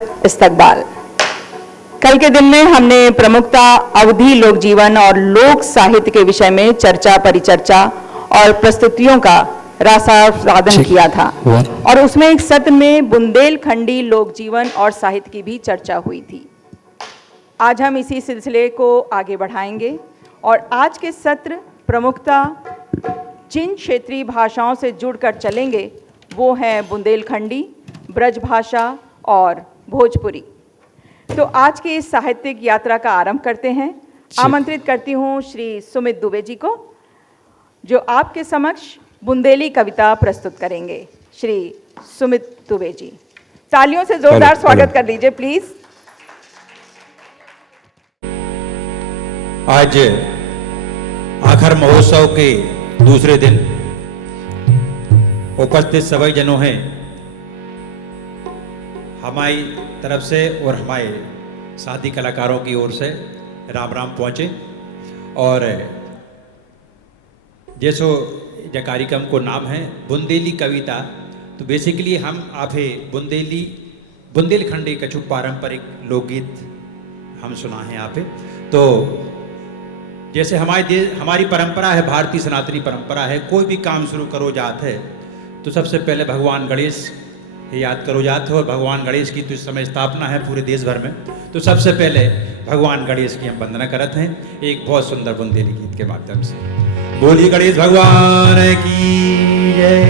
इस्तकबाल। कल के दिन में हमने प्रमुखता अवधि लोक जीवन और लोक साहित्य के विषय में चर्चा, परिचर्चा और प्रस्तुतियों का रसास्वादन किया था और उसमें एक सत्र में बुंदेलखंडी लोक जीवन और साहित्य की भी चर्चा हुई थी। आज हम इसी सिलसिले को आगे बढ़ाएंगे और आज के सत्र प्रमुखता जिन क्षेत्रीय भाषाओं से जुड़कर चलेंगे वो हैं बुंदेलखंडी, ब्रजभाषा और भोजपुरी। तो आज की इस साहित्यिक यात्रा का आरंभ करते हैं। आमंत्रित करती हूँ श्री सुमित दुबे जी को, जो आपके समक्ष बुंदेली कविता प्रस्तुत करेंगे। श्री सुमित दुबे जी, तालियों से जोरदार स्वागत कर लीजिए प्लीज। आज आखर महोत्सव के दूसरे दिन उपस्थित सभी जनों हैं हमारी तरफ से और हमारे साथी कलाकारों की ओर से राम राम पहुँचे। और जैसो जो कार्यक्रम को नाम है बुंदेली कविता, तो बेसिकली हम आपे बुंदेलखंडी कछु पारंपरिक लोकगीत हम सुना है यहाँ पे। तो जैसे हमारी परंपरा है, भारतीय सनातनी परंपरा है, कोई भी काम शुरू करो जात है तो सबसे पहले भगवान गणेश याद करो जाते हो। भगवान गणेश की तो इस समय स्थापना है पूरे देश भर में, तो सबसे पहले भगवान गणेश की हम वंदना करते हैं एक बहुत सुंदर बुंदेली गीत के माध्यम से। बोलिए गणेश भगवान की जय।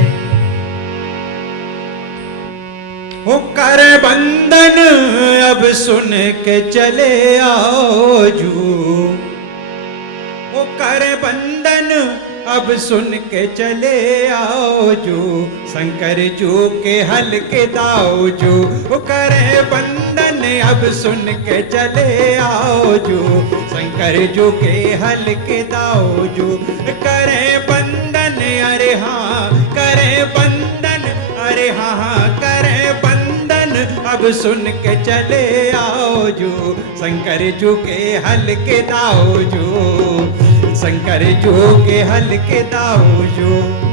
हो कर बंदन अब सुन के चले आओ जू, हो कर बंदन अब सुन के चले आओ जो, शंकर जो के हल के दाओ जो। वो करे बंदन अब सुन के चले आओ जो, शंकर जो के हल के दाओ जो। करे बंदन अरे हाँ, करे बंदन अरे हाँ हाँ, करे बंदन अब सुन के चले आओ जो, शंकर जो के हल के दाओ जो, शंकर जो के हल के दाओ जो।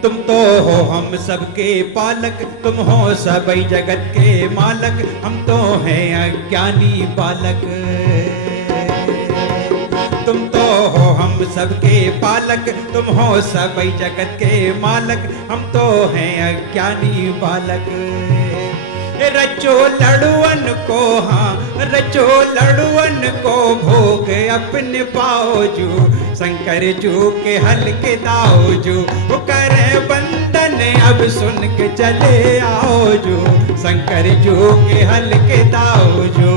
तुम तो हो हम सबके पालक, तुम हो सभी जगत के मालक, हम तो हैं अज्ञानी बालक। तुम तो हो हम सबके पालक, तुम हो सभी जगत के मालक, हम तो हैं अज्ञानी बालक। रचो लड़ुअन को हाँ, रचो लड़ुअन को भोग अपने पाओ जो, शंकर जो के हल के दाओ जो। वो करे बंदन अब सुन के चले आओ जो, शंकर जो के हल के दाओ जो।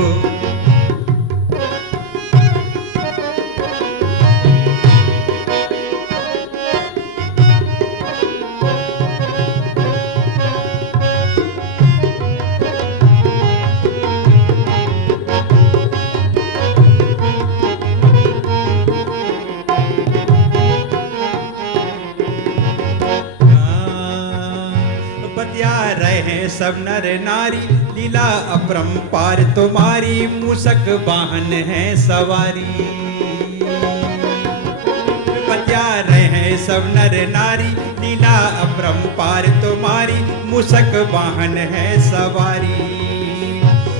सब नर नारी लीला अपरंपार तुम्हारी, मूसक वाहन है सवारी। बतिया रहे सब नर नारी लीला अपरंपार तुम्हारी, मूसक वाहन है सवारी।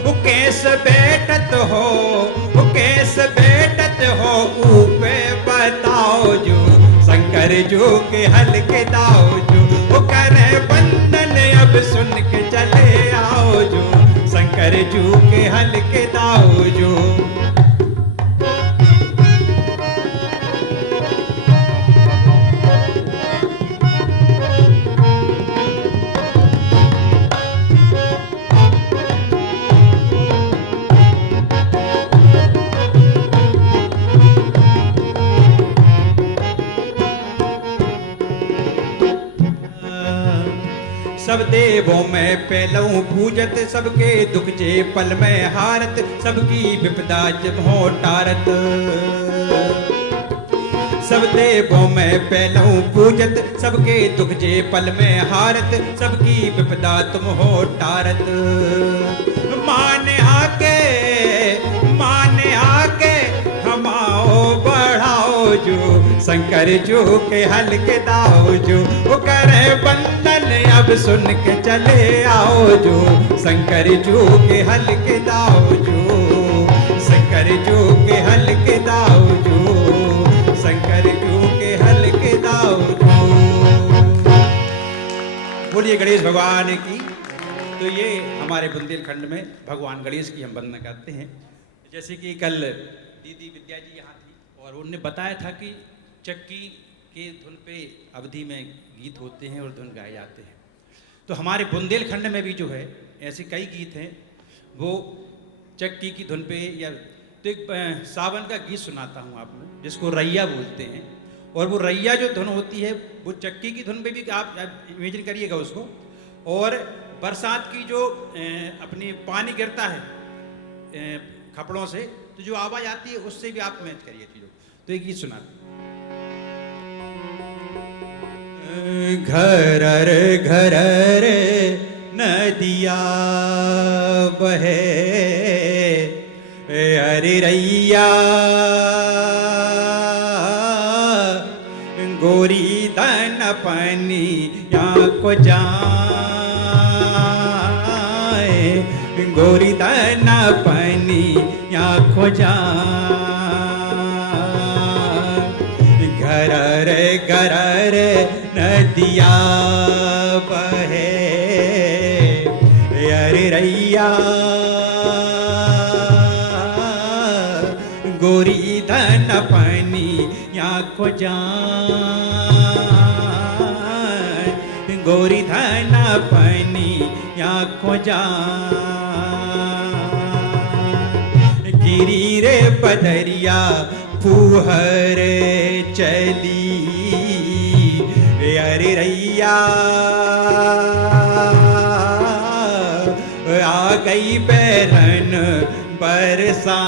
वो कैस बैठत हो, वो कैस बैठत हो ऊपे बताओ जो, शंकर जो के हल के दाओ जो। वो करे बंदन अब सुन के चले आओ जो, शंकर जो के हल के दाओ जो। सब देवों में पहलू पूजत, सबके दुख जे पल में हारत, सबकी विपदा जब हो टारत। सब देवों में पहलू पूजत, सबके दुख जे पल में हारत, सबकी विपदा तुम हो टारत। माने आके हमाओ बढ़ाओ जो, शंकर जो के हल के दाओ जो, वो करे बंधन अब सुन के चले आओ जो, शंकर जो के हल के दाओ जो, शंकर जो के हल के दाओ जो, शंकर जो के हल के दाओ जो। बोलिए गणेश भगवान की। तो ये हमारे बुंदेलखंड में भगवान गणेश की हम वंदना करते हैं। जैसे कि कल दीदी विद्या जी यहाँ थी और उन्होंने बताया था कि चक्की के धुन पे अवधि में गीत होते हैं और धुन गाए जाते हैं। तो हमारे बुंदेलखंड में भी जो है ऐसे कई गीत हैं वो चक्की की धुन पे। या तो एक सावन का गीत सुनाता हूँ आपको, जिसको रैया बोलते हैं। और वो रैया जो धुन होती है वो चक्की की धुन पे भी आप इमेजिन करिएगा उसको। और बरसात की जो अपनी पानी गिरता है खपड़ों से, तो जो आवाज आती है उससे भी आप मैच करिए चीजों। तो एक गीत सुनाते घर नदिया बहे, अरे रैया गोरी धन पनी या को जाए, गोरी धन पनी या को जाए। घर नदिया बहे, अरे रैया गोरी धन पनी या को जाए, गोरी धन पनी या को जाए। गिरी रे पदरिया फूहर चली, अरे रैया आ गई बैरन बरसात,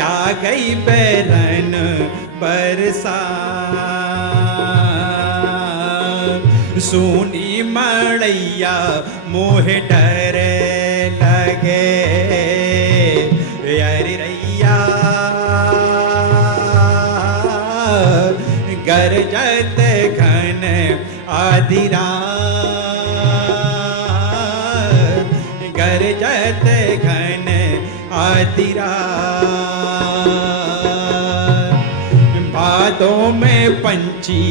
आ गई बैरन बरसात। सोनी मड़ैया मोहे डर लगे, अरे रैया गरजत घन आधी रात, गरजत घन आधी रात। भादों में पंछी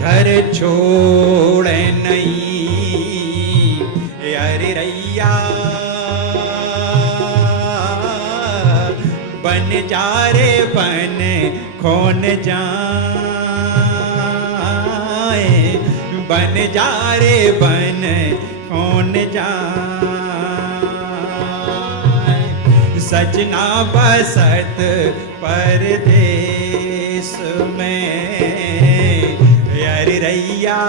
घर छोड़े नहीं, अरे रैया बन जा रे बन खोन जाए, बन जा रे बन खोन जाए। सजना बसत परदेस में, अरे रैया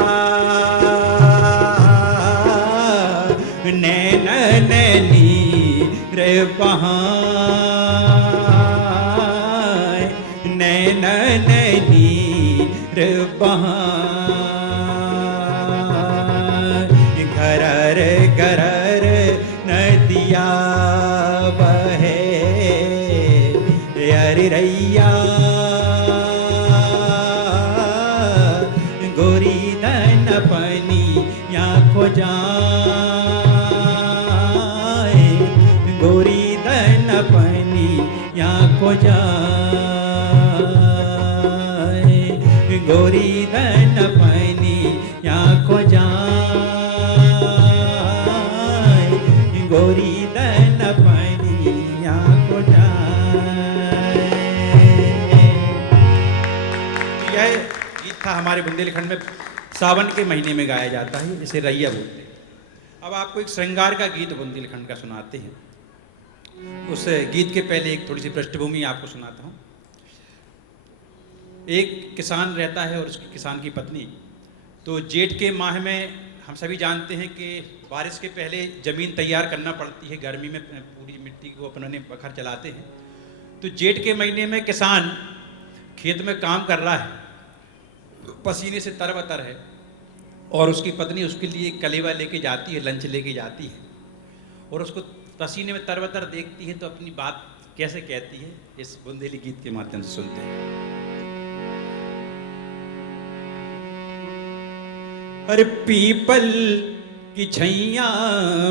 नैनन नीर बहाए, नैनन नीर बहाए। घर नदिया बहे, अरे रैया गोरी धन पनी या खो जाए, गोरी धन पनी या खो जाए, गोरी धन पनी या खो जाए, गोरी धन पनी या खो जाए। यह गीत था हमारे बुंदेलखंड में सावन के महीने में गाया जाता है, इसे रैया बोलते हैं। अब आपको एक श्रृंगार का गीत बुंदेलखंड का सुनाते हैं। उस गीत के पहले एक थोड़ी सी पृष्ठभूमि आपको सुनाता हूँ। एक किसान रहता है और उसकी किसान की पत्नी तो जेठ के माह में हम सभी जानते हैं कि बारिश के पहले ज़मीन तैयार करना पड़ती है, गर्मी में पूरी मिट्टी को अपने बखर चलाते हैं। तो जेठ के महीने में किसान खेत में काम कर रहा है, पसीने से तरबतर है, और उसकी पत्नी उसके लिए कलेवा लेके जाती है, लंच लेके जाती है, और उसको पसीने में तरबतर देखती है तो अपनी बात कैसे कहती है, इस बुंदेली गीत के माध्यम से सुनते हैं। अरे पीपल की छैया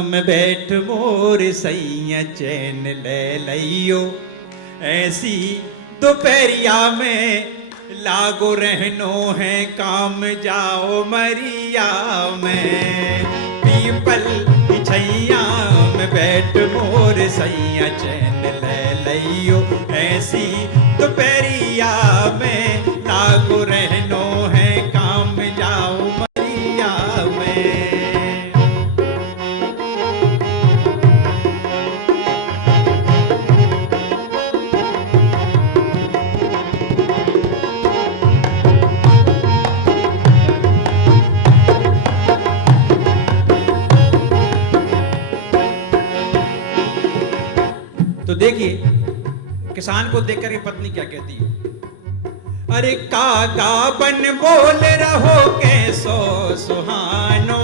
में बैठ मोर सैया चैन ले लियो, ऐसी दोपहरिया में लागो रहनो है काम जाओ मरिया में। पीपल की छैया में बैठ मोर सैया चैन ले लियो, ऐसी दोपहरिया में लागो रहनो है काम जाओ मरिया में। तो देखिए किसान को देखकर के पत्नी क्या कहती है। अरे कागा बन बोल रहो कैसो सुहानो,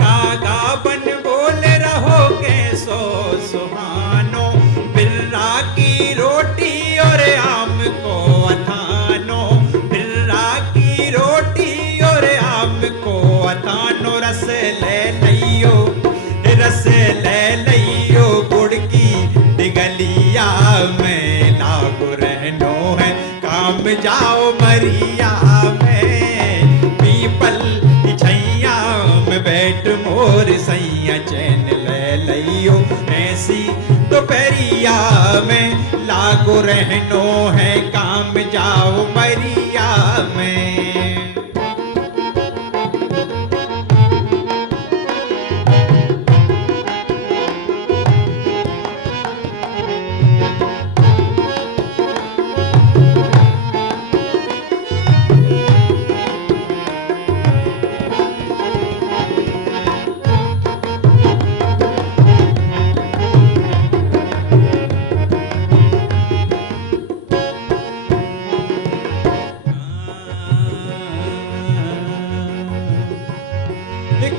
कागा बन बोल रहो कैसो सुहानो, बिर्रा की रोटी और आम को अथानो, बिर्रा की रोटी और आम को अथानो, रस ले लियो, रस ले लियो, गुड़ की डिगलिया में लागो रहनो है काम जाओ मरिया में। पीपल की छैया में बैठ मोर सैया चैन ले लियो, ऐसी दोपहरिया में लागो रहनो है काम जाओ मरिया में।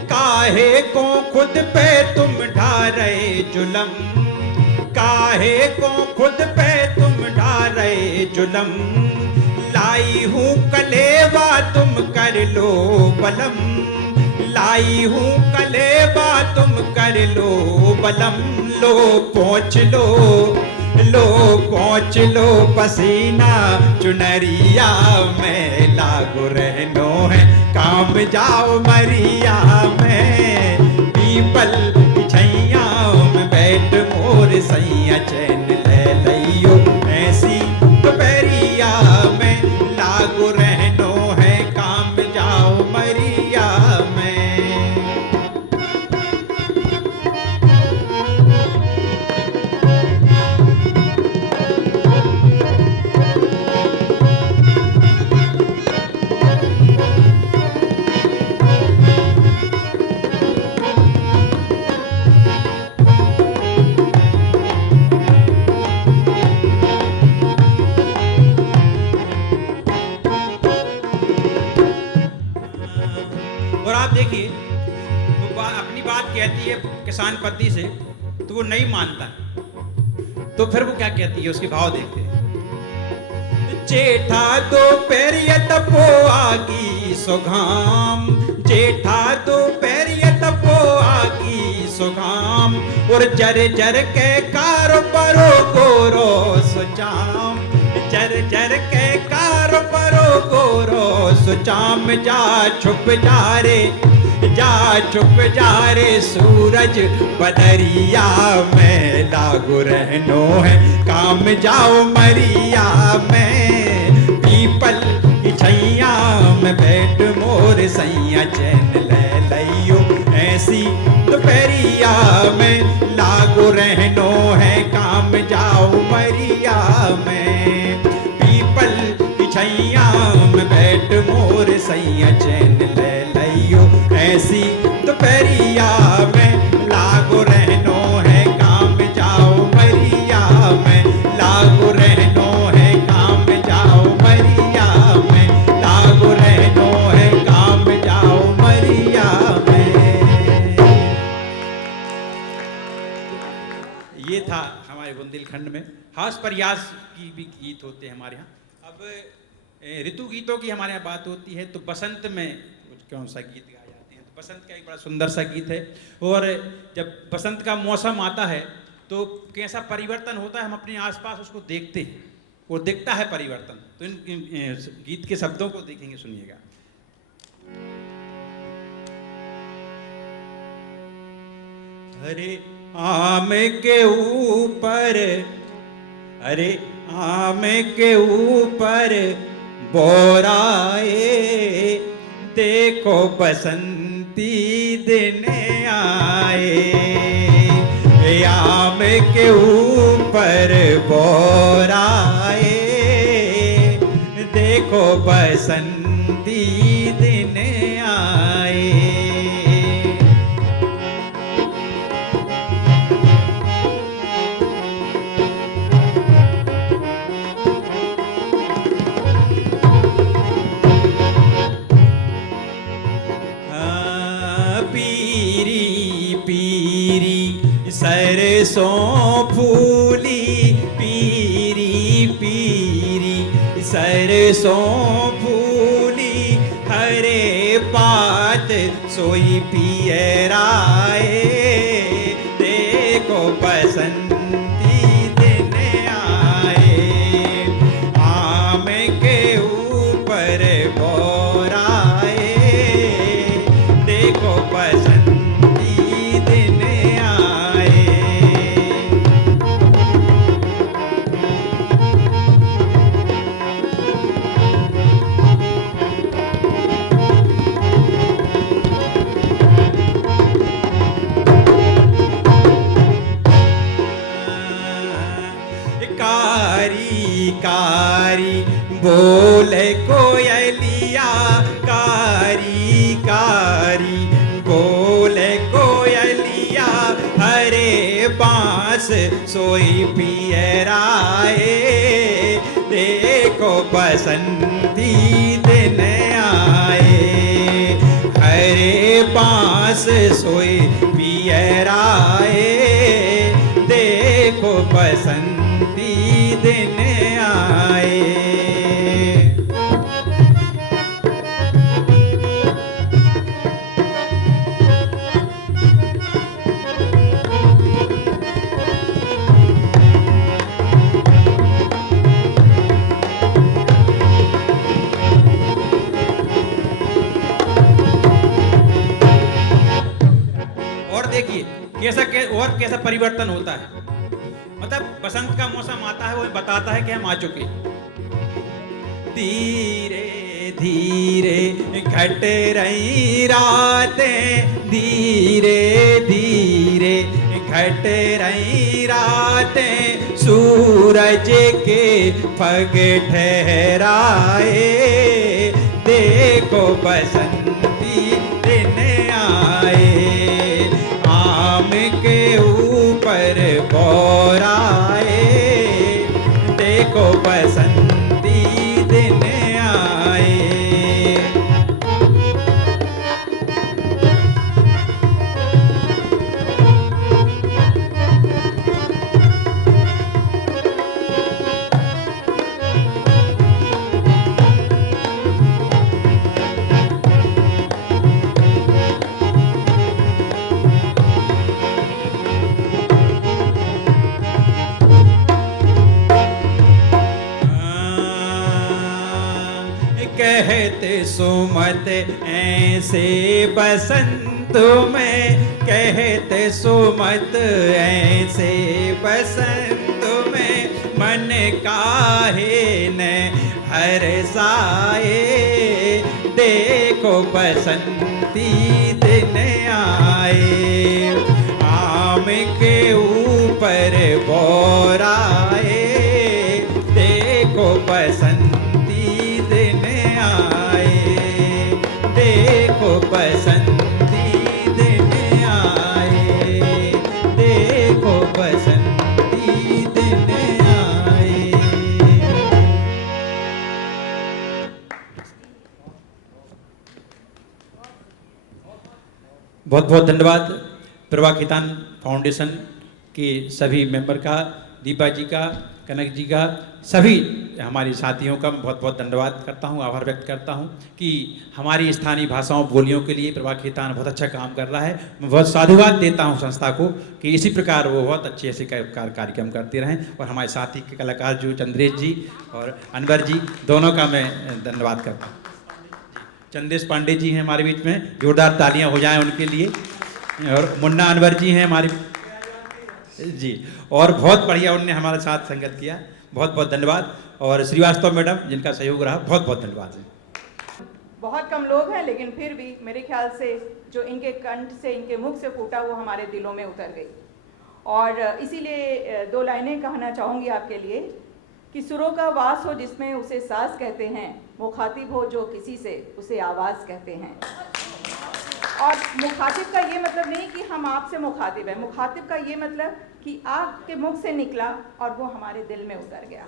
काहे को खुद पे तुम ढारे जुलम, काहे को खुद पे तुम ढारे जुलम, लाई हूँ कलेवा तुम कर लो बलम, लाई हूँ कलेवा तुम कर लो बलम, लो पहुँच लो, लो पहुँच लो पसीना चुनरिया में लागो रहनो है काम जाओ मरिया में। पीपल की छैया में बैठ मोर सैया चैन ले लियो, ऐसी दोपहरिया में लागो रहनो है काम जाओ मरिया में। और आप देखिए वो अपनी बात कहती है किसान पत्नी से, तो वो नहीं मानता, तो फिर वो क्या कहती है, उसके भाव देखते हैं। जेठा दोपहरिया तपो आगी सुघाम, जेठा दोपहरिया तपो आगी सुघाम, और जर जर के कार परो गोरो सुचाम, जर जर के कार परो गोरो सुचाम, जा छुप जा रे, जा छुप जा रे सूरज बदरिया में लागो रहनो है काम जाओ मरिया में। पीपल की छैया में बैठ मोर सैया चैन ले लियो, ऐसी दोपहरिया में लागो रहनो है काम जाओ मरिया में। पीपल की छैया में बैठ मोर सैया चैन ले लियो, खंड में हास प्रयास की भी गीत होते हैं हमारे यहाँ। अब ऋतु गीतों की हमारे यहाँ बात होती है तो बसंत में कौन सा गीत गाए जाते हैं, तो बसंत का एक बड़ा सुंदर सा गीत है। और जब बसंत का मौसम आता है तो कैसा परिवर्तन होता है, हम अपने आसपास उसको देखते हैं, वो दिखता है परिवर्तन। तो इन गीत के शब्दों को देखेंगे, सुनिएगा। अरे आम के ऊपर, अरे आम के ऊपर बोराए, देखो बसंती दिन आए। आम के ऊपर बोराए, देखो बसंती दिन आए। सरसों फूली पीरी पीरी, सरसों फूली हरे पात सोई पियराए, देखो बसंती दिन आए। आम के ऊपर बोराए, देखो बसंती दिन आए। कारी कारी बोले कोयलिया, कारी कारी बोले कोयलिया, हरे बांस सोई पियराए, देखो बसंती दिन आए। हरे बांस सोई पियराए, देखो बसंती दिन आए। और देखिए कैसा परिवर्तन होता है। मतलब बसंत का मौसम आता है, वो बताता है कि हम आ चुके। धीरे धीरे घट रही रातें, धीरे धीरे घट रही रातें, सूरज के पग ठहराए, देखो बसंती दिन आए। आम के ऊपर बोराए, देखो बसंती दिन आए। कहते सुमत ऐसे बसंत में, कहते सुमत ऐसे बसंत में, मन काहे न हर्षाए, देखो बसंती दिन आए। आम के ऊपर बोराए, देखो बसंती दिन आए, देखो बसंती दिन आए, देखो बसंती दिन आए। बहुत बहुत धन्यवाद प्रभा कितान फाउंडेशन के सभी मेंबर का। दीपा जी का, कनक जी का, सभी हमारे साथियों का मैं बहुत बहुत धन्यवाद करता हूँ, आभार व्यक्त करता हूँ कि हमारी स्थानीय भाषाओं बोलियों के लिए प्रभा खेतान बहुत अच्छा काम कर रहा है। मैं बहुत साधुवाद देता हूँ संस्था को कि इसी प्रकार वो बहुत अच्छे ऐसे कार्यक्रम करते रहें। और हमारे साथी के कलाकार जो चंद्रेश जी और अनवर जी, दोनों का मैं धन्यवाद करता हूँ। चंदेश पांडे जी हैं हमारे बीच में, जोरदार तालियां हो जाएं उनके लिए। और मुन्ना अनवर जी हैं हमारे जी, और बहुत बढ़िया उनने हमारे साथ संगत किया, बहुत बहुत धन्यवाद। और श्रीवास्तव मैडम जिनका सहयोग रहा, बहुत बहुत धन्यवाद। बहुत कम लोग हैं, लेकिन फिर भी मेरे ख्याल से जो इनके कंठ से, इनके मुख से फूटा, वो हमारे दिलों में उतर गई। और इसीलिए दो लाइनें कहना चाहूँगी आपके लिए कि सुरों का वास हो जिसमें उसे सास कहते हैं, मुखातिब हो जो किसी से उसे आवाज़ कहते हैं। और मुखातिब का ये मतलब नहीं कि हम आपसे मुखातिब हैं, मुखातिब का ये मतलब कि आपके मुख से निकला और वो हमारे दिल में उतर गया।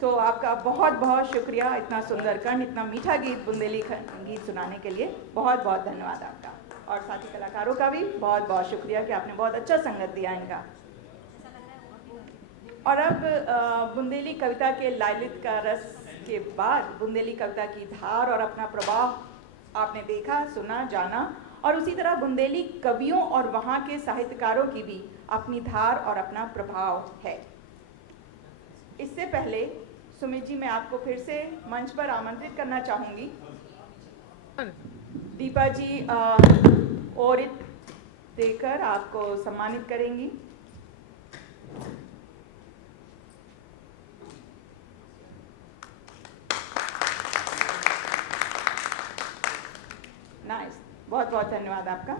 तो आपका बहुत बहुत शुक्रिया, इतना सुंदर कंठ, इतना मीठा गीत, बुंदेली गीत सुनाने के लिए बहुत बहुत धन्यवाद आपका। और साथी कलाकारों का भी बहुत बहुत शुक्रिया कि आपने बहुत अच्छा संगत दिया इनका। और अब बुंदेली कविता के लालित का रस के बाद बुंदेली कविता की धार और अपना प्रभाव आपने देखा, सुना, जाना। और उसी तरह बुंदेली कवियों और वहाँ के साहित्यकारों की भी अपनी धार और अपना प्रभाव है। इससे पहले सुमित जी, मैं आपको फिर से मंच पर आमंत्रित करना चाहूँगी। दीपा जी ओरित देकर आपको सम्मानित करेंगी। नाइस, बहुत बहुत धन्यवाद आपका।